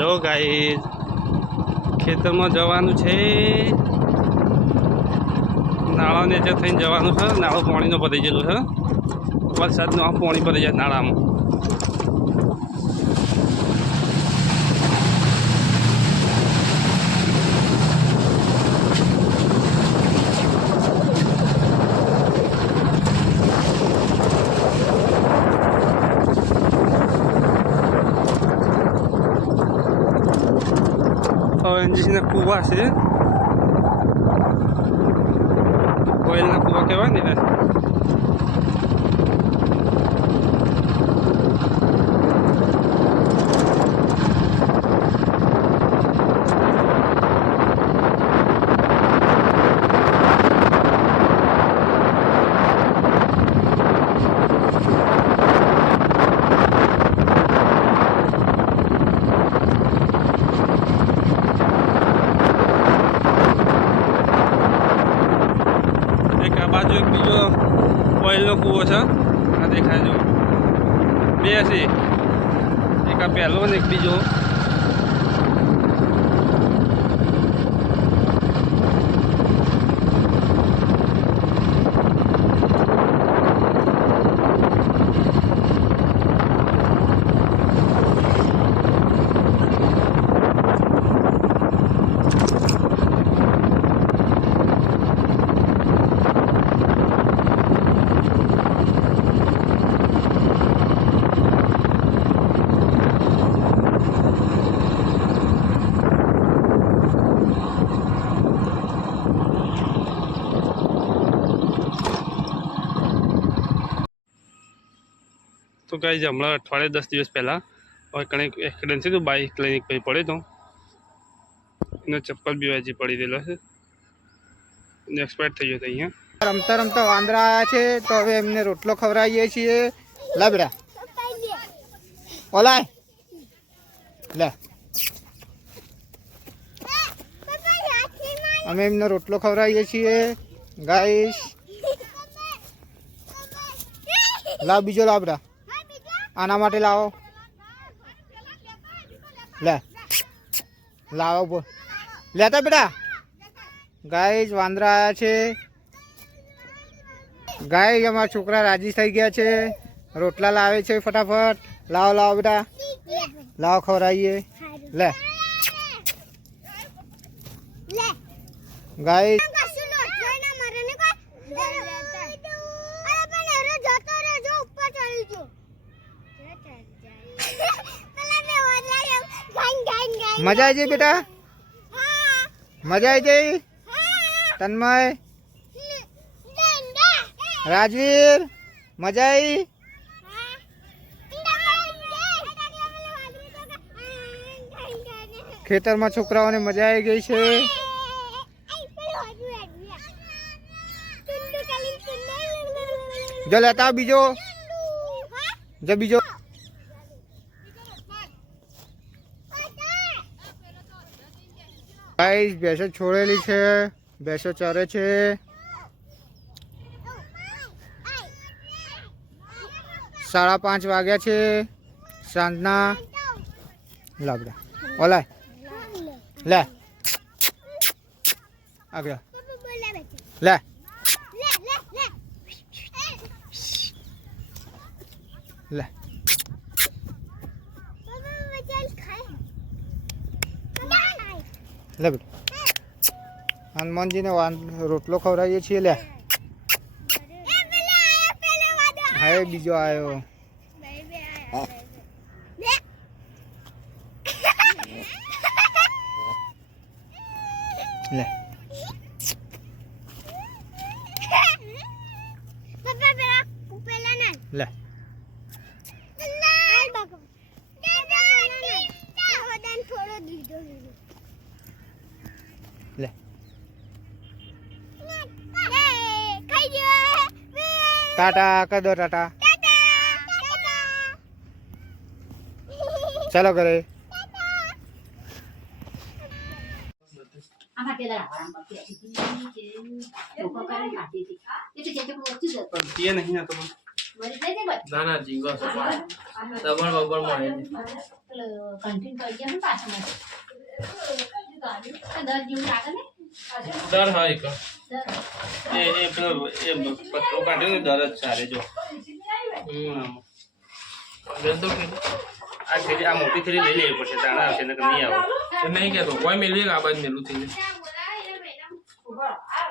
Hello guys, ખેતરમાં જવાનું છે. નાળા નીચે થઈને જવાનું છે. નાળું પાણીનો ભરાઈ ગયેલું છે. વરસાદનું પાણી ભરાઈ જાય નાળામાં. ઓએનજીસીના કૂવા છે. ઓઇલના કૂવા કહેવાય ને. બાજુ એક બીજો ઓઇલનો કૂવો છે. આ દેખાય જો બે છે. એક આ પહેલો ને એક બીજો. તો ગાઈઝ હમણાં અઠવાડિયે 10 દિવસ પહેલાં કંઈક એક્સિડન્ટ થયું. બાઇક લઈને કંઈ પડે તો એનો ચપ્પલ બી વાજી પડી ગયેલો છે. એક્સપાયર થઈ ગયો હતો અહીંયા. રમતા રમતા વાંદરા આવ્યા છે, તો હવે એમને રોટલો ખવડાવીએ છીએ. લાબડા ઓલાય લે, અમે એમને રોટલો ખવડાવીએ છીએ ગાઈસ. લાવ બીજો લાબડા, આના માટે લાવો. લે લાવો બોલ લેતા બેટા. ગાઈસ વાંદરા આવ્યા છે. ગાઈસ અમારા છોકરા રાજી થઈ ગયા છે. રોટલા લાવે છે ફટાફટ. લાવો લાવો બેટા, લાવો ખવડાવીએ. લે ગાઈસ મજા આવી ગઈ બેટા? મજા આવી ગઈ? તન્મય, રાજવીર, મજા આવી? ખેતરમાં છોકરાઓને મજા આવી ગઈ છે. જો લેતા બીજો, જો બીજો. ગાઈસ ભેંસો છોડેલી છે, ભેંસો ચરે છે. સાડા 5 વાગ્યા છે સાંજના. લાબડા ઓલાય લે આગળ લે. લે લે બેટા, હનુમાનજીને રોટલો ખવડાવીએ છીએ. લે હા બીજો આવ્યો. લે લે લે ટાટા કર દો. ટાટા ચાલો કરે. ये नहीं ना तो ના ના જીવો દબણ બબણ મળે દર હોય કો એ પેલો એ પત્રો કાઢ્યો ને દર જ ચાલે જો ગંદો કે આ થેલી આ મોટી થેલી લઈ લેવી પડશે તાણા આવશે ને નહીં આવે નહીં કેતો કોઈ મેળવી આ બાજ મેલું થઈ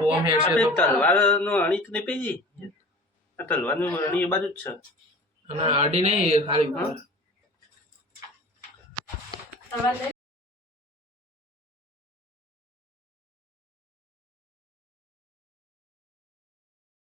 ઓમ હેડ છે તો તલવાર નો અણી તો નહીં પેજી આ તલવાર નું અણી એ બાજુ જ છે અને આડી નહીં ખાલી ઉપર